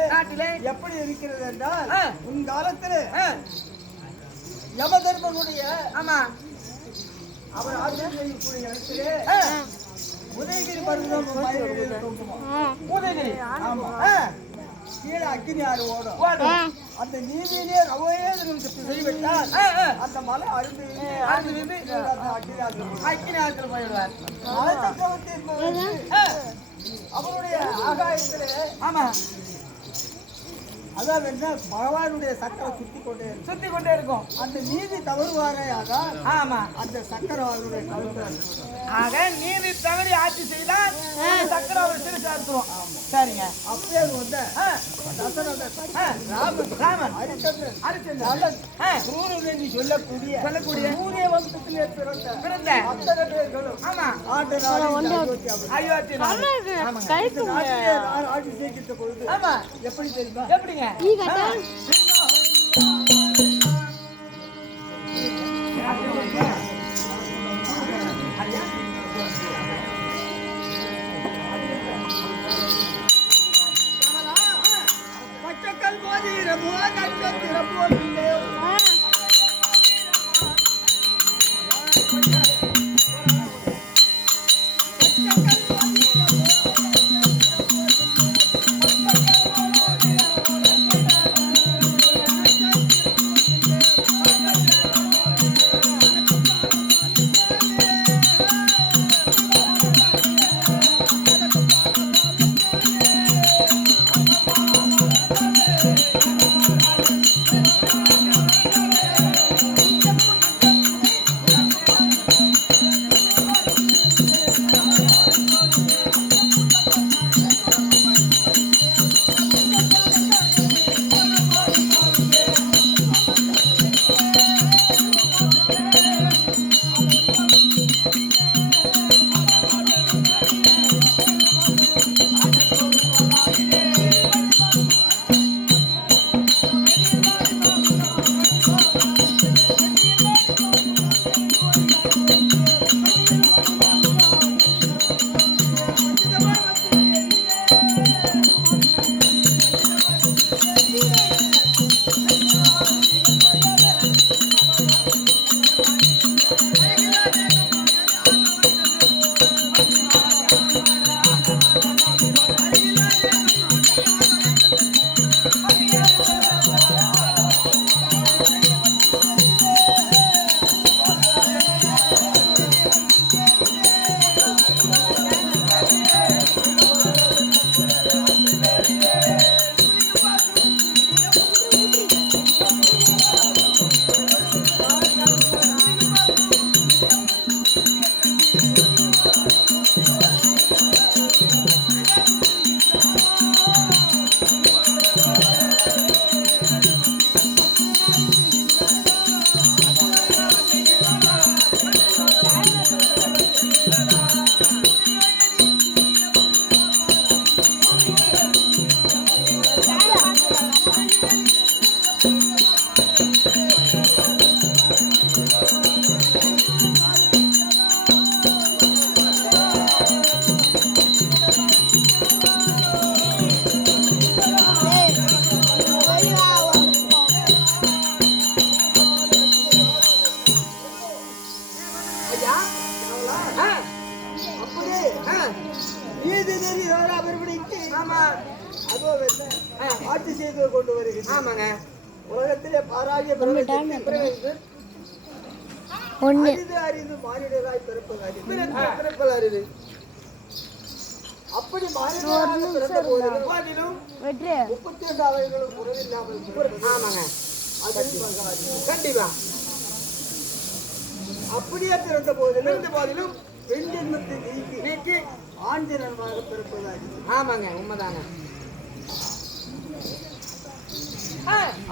நாட்டிலே எப்படி இருக்கிறது என்றால் உன் காலத்தில் யமதர்மனுடைய அவர் ஆட்சி செய்யக்கூடிய இடத்திலே உதயகிரி பருவம் உதயகிரி கீழே அக்கினி ஆறு ஓடும் அந்த நீதியிலே ரவோதனுக்கு செய்விட்டால் அந்த மலை அழுந்து அக்கினி ஆற்றில் போயிடுவார். மலை சக்கரவர்த்தி என்பவர் அவருடைய ஆகாயத்திலே அதாவது என்ன பகவானுடைய சக்கரம் சுத்தி கொண்டே இருக்கும். அந்த நீதி தவறுவாரையானால் அந்த சக்கரம் அவருடைய கழுத்து. ஆக நீதி தவறி ஆட்சி செய்தால் சக்கரம் அவர் திருச்சி அறுத்துரும். சரிங்க. அப்படியே வந்து ராமன் ஹரிச்சந்திரன் சொல்லக்கூடிய சூரிய வம்சத்திலே பிறந்த அத்தனை பேர்களும் அயோத்தி ஆட்சி செய்கின்ற பொழுது எப்படி தெரியுமா? எப்படிங்க? பச்சைக்கல் போதிரமோ நட்சத்திரமோ ஆட்சி செய்து கொண்டு வருகிறேன். உலகத்திலே பாராகிய அறிந்து மானிடராய் பிறப்பது அறிவு. அப்படி மானிடராக பிறந்த போதிலும் 32 அவைகளும் குறைவில்லாமல் கண்டிப்பா அப்படியே பிறந்த போதிலும் பெண் ஜென்மத்தை நீக்கி ஆண் ஜென்மமாக பிறப்பது உண்மைதாங்க.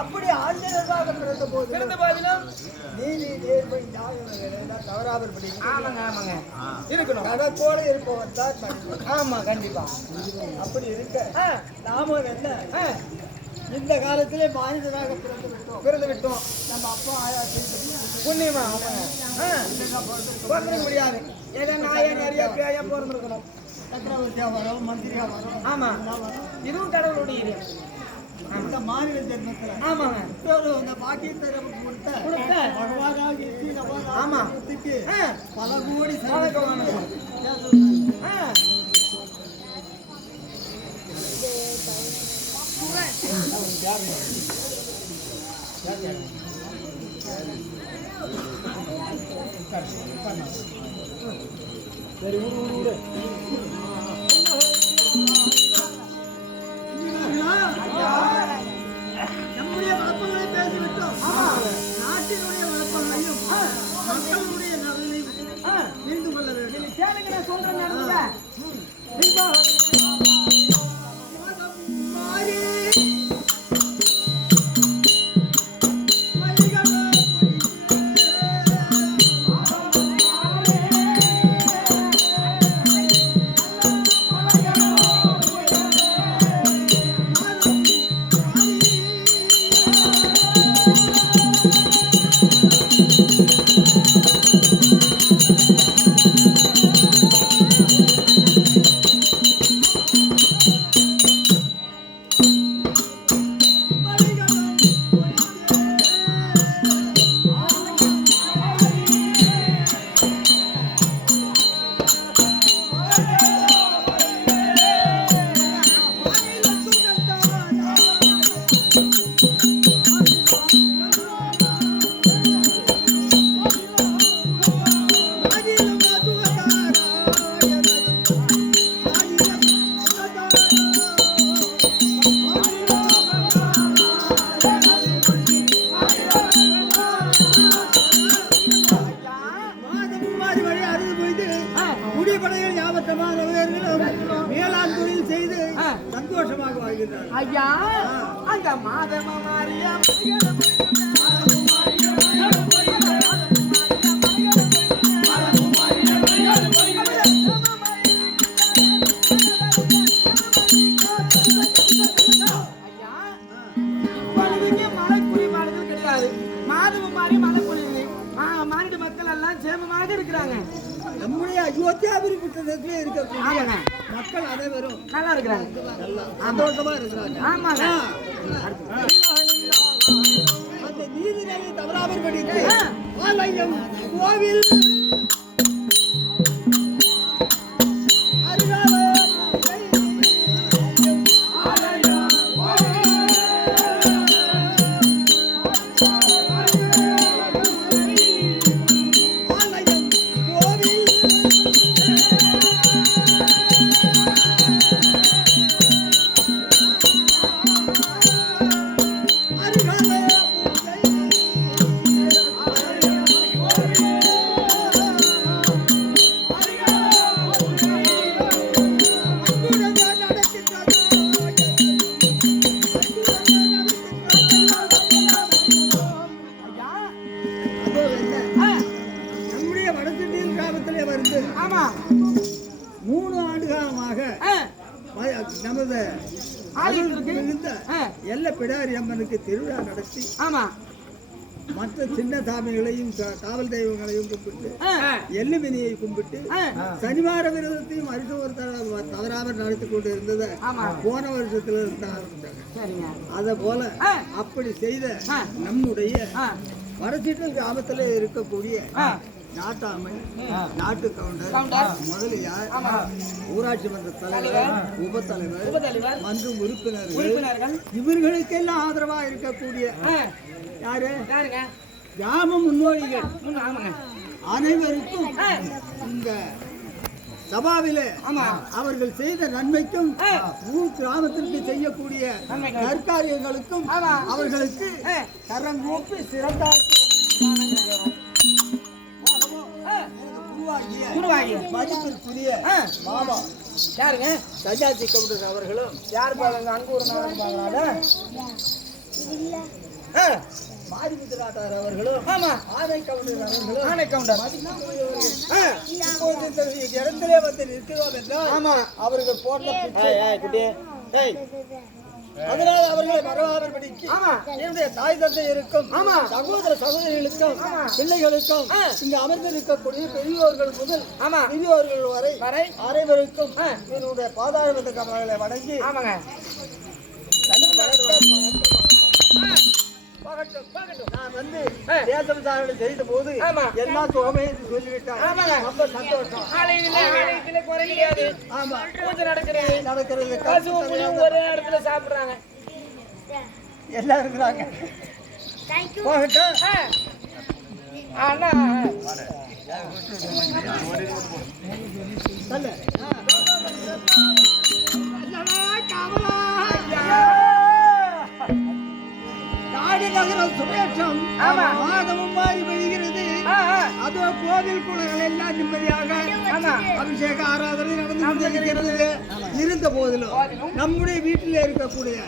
அப்படி ஆஞ்சநேயராக பிறந்த போதிலும் நீதி நேர்மை நியாயம் தவறாமல் இருக்கணும். கடத்தோட இருப்பவன் தான். கண்டிப்பா. அப்படி இருக்க நாம என்ன இந்த காலத்திலே மனிதராக பிறந்து விட்டோம். நம்ம அப்பா ஆயா புண்ணியமா பிறந்திருக்க முடியாது. ஏதோ நாயா நிறைய பேயா பிறந்திருக்கணும். சக்கரவர்த்தியா வரும், மந்திரியா வரும். இதுவும் கடவுளுடைய மாநில ஜென்மத்துல ஆமாங்க அந்த பாக்கியத்தை நமக்கு கொடுத்த பகவானாக ஆமா பல கோடி சரி ஊரு நம்முடைய வளப்பங்களை பேசிவிட்டோம். நாட்டினுடைய வளப்பங்களையும் மக்களுடைய நலனையும் மீண்டு கொள்ள வேண்டும். கேளுங்க நான் சொல்றேன் மேலாண் தொழில் செய்து சந்தோஷமாக வாழ்கிறார். ஐயா அந்த மாதமா மாறியா நம்முடைய அயோத்தியாவிற்குள்ளே இருக்கக்கூடிய மக்கள் அனைவரும் நல்லா இருக்கிறாங்க, சந்தோஷமா இருக்கிறாங்க. ஆமாங்க. அந்த நீதிநெறி தவறாமல் படித்து ஆலயம் கோவில் நமது எல்ல பிடாரி அம்மனுக்கு திருவிழா நடத்தி மற்ற சின்ன சாமிகளையும் காவல் தெய்வங்களையும் கும்பிட்டு எல்லுமினியை கும்பிட்டு சனிவார விரதத்தையும் அரிசோர் தவறாமல் நடத்தி கொண்டு இருந்ததை போன வருஷத்துல இருந்து ஆரம்பிச்சாங்க. அத போல அப்படி செய்த நம்முடைய வடசீட்டல் கிராமத்துல இருக்கக்கூடிய நாட்டாமை, நாட்டு கவுண்டர், முதலியார், ஊராட்சி மன்ற தலைவர், உபத்தலைவர், மன்றம் உறுப்பினர்கள் இவர்களுக்கெல்லாம் ஆதரவா இருக்கக்கூடிய யாரு கிராம முன்னோடிகள் அனைவருக்கும் இந்த சபாவிலே அவர்கள் செய்த நன்மைக்கும் ஊர் கிராமத்திற்கு செய்யக்கூடிய நற்காரியங்களுக்கும் அவர்களுக்கு கரங்கூப்பி சிறந்தாக்கி மதிப்பிற்குரிய மாமா யாருங்க சஜாதி கவுண்டர் அவர்களும் யார் பாருங்க அங்க ஒரு மாரிமுத்துராட்டார் அவர்களும் ஆனை கவுண்டர் அவர்களும் ஆனை கவுண்டர் இடத்திலே வந்து நிற்கிறோம் என்றால் அவர்கள் போட்ட அதனால அவர்களை மறவாதபடிக்கு என்னுடைய தாய் தந்தை இருக்கும் சகோதர சகோதரிகளுக்கும் பிள்ளைகளுக்கும் இங்கு அமர்ந்திருக்கக்கூடிய பெரியோர்கள் முதல் பெரியோர்கள் வரை அனைவருக்கும் என்னுடைய பாதாள கமலங்களை வணங்கி போகட்டும் போகட்டும். நான் வந்து தேசம் சாரணை செய்த போது என்ன சுகமே சொல்லிவிட்டான். ரொம்ப சந்தோஷம். ஆலயத்திலே குறை கிடையாது. ஆமா, பூஜை நடக்கிறது. பசுவும் புலியும் ஒரே இடத்துல சாப்பிடுறாங்க. எல்லாம் இருக்கிறாங்க. போகட்டும். ஆனா நாடு நகரம் சுபேட்சம் மாதமும் மாறி வருகிறது. அதோ கோவில் குளங்கள் எல்லாம் நிம்மதியாக அபிஷேக ஆராதனை நடந்து இருந்த போதிலும் நம்முடைய வீட்டில் இருக்கக்கூடிய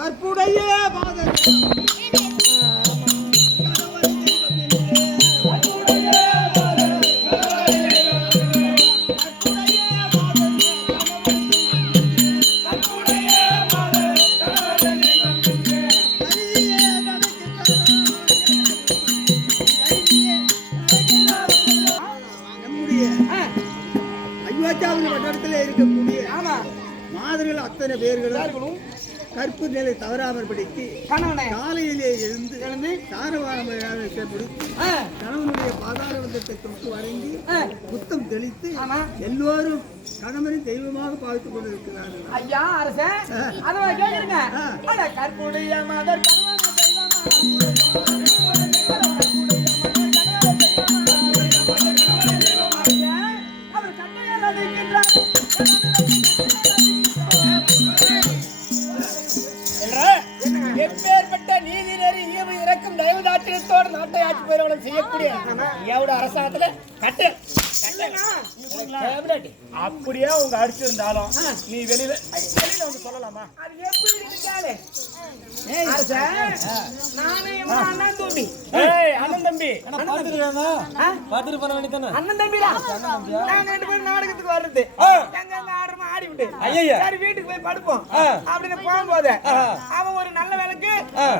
கற்புடைய மாதம் இருக்கக்கூடிய மாதிரிகள் அத்தனை பேர்களும் கற்பு நிலை தவறாமல் படித்து காலையிலே எழுந்து தாரவாரம் பிடித்து கணவனுடைய பாதார வந்தத்தை தொட்டு வணங்கி புத்தம் தெளித்து எல்லோரும் கணவனின் தெய்வமாக பாவித்துக் கொண்டிருக்கிறார்கள். ஐயா அரசன் அதை கேட்கிறேங்க. கற்புடைய மதர் எப்பேற்பட்ட நீதி நெறி ஈவு இறக்கும் தயவுதாட்சியத்தோடு நாட்டை ஆட்சி பெறுவனம் செய்யக்கூடிய எவ்வளவு அரசாங்கத்துல கட்டு அப்படியே அவங்க அடிச்சிருந்தாலும் நீ வெளியில வந்து சொல்லலாமா? அது எப்படி இருக்காலே அண்ணன் தம்பி அண்ணன் தம்பி நாடகத்துக்கு வர்றது ஆடி விட்டு சரி வீட்டுக்கு போய் படுப்போம் அப்படின்னு போகும்போது அவன் ஒரு நல்ல வேலைக்கு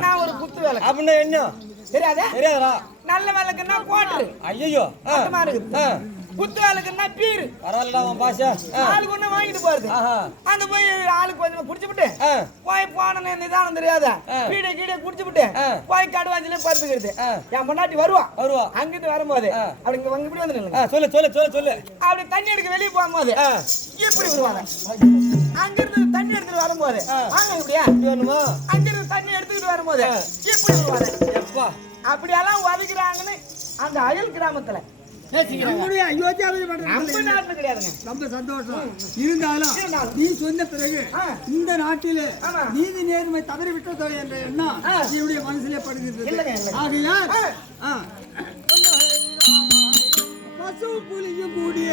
நான் ஒரு குத்து வேலை அப்படின்னு என்ன தெரியாதா? நல்ல வேலைக்குன்னா போட்டு ஐயோ குத்து வேலைக்குன்னா பீரு ஆளுக்கு ஒண்ணு வாங்கிட்டு போறது. அங்க போய் ஆளுக்கு கொஞ்சம் குடிச்சுட்டு போய் போன நிதானம் தெரியாத கீழே குடிச்சுட்டு போய் கடுவாஞ்சில படுத்துக்கிறது. என் பொண்டாட்டி வருவா அங்கிட்டு வரும்போது அப்படி இப்படி வந்து சொல்லு அப்படி தண்ணி எடுக்க வெளியே போகும்போது இப்படி வருவாங்க. அங்கிருந்து தண்ணி எடுத்துட்டு வரும்போது இப்படியா அங்கிருந்து தண்ணி எடுத்துக்கிட்டு வரும்போது இப்படி வருவாங்க. அப்படியெல்லாம் உதைக்கிறாங்கன்னு அந்த அயல் கிராமத்துல ரொம்ப சந்தோஷம். இருந்தாலும் நீ சொன்ன பிறகு இந்த நாட்டில் நீதி நேர்மை தவறிவிட்டதோ என்ற எண்ணம் என்னுடைய மனசிலே படுகிறது. ஆகையால் பசு புலியும் கூடிய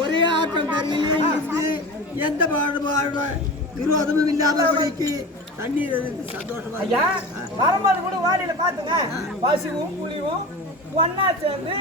ஒரே ஆட்டம் எந்த விரோதமும் இல்லாதபடிக்கு தண்ணீர் இருந்து சந்தோஷமா வரும்போது கூட வாடியில பாத்துங்க பசுவும் புலியும் ஒன்னா சேர்ந்து